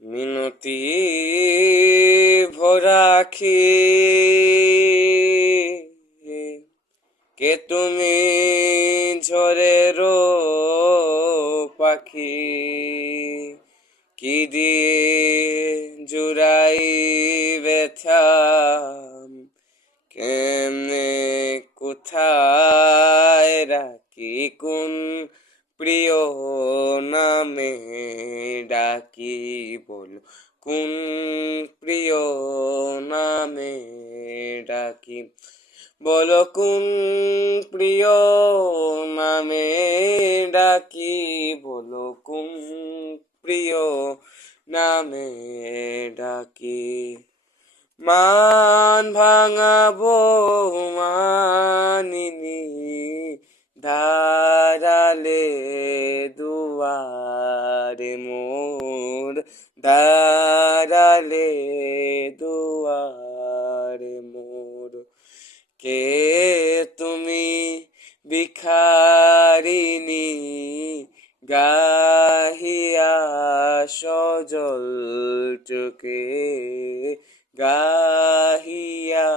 মিনতি ভরাখি কে তুমি ঝড়েরও পাখি কি দিয়ে জুড়াই ব্যথা কেমনে কোথায় রাখি কোন প্রিয় নামে ডাকি বল কোন প্রিয় নামে ডাকি বলো কোন প্রিয় নামে ডাকি বলো কোন প্রিয় নামে ডাকি মান ভাঙাবো মানিনি ধারালে দুয়ারে মোর ধারালে দুয়ারে মোর কে তুমি ভিখারিনী গাহিয়া সজল চোখে গাহিয়া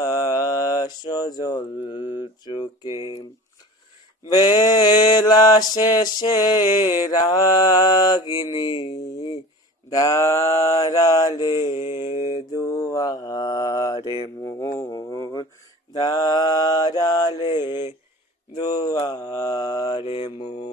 সজল চোখে বেলা শেষে রাগিনী দাঁড়ালে দুয়ারে মোর দাঁড়ালে দুয়ারে মোর।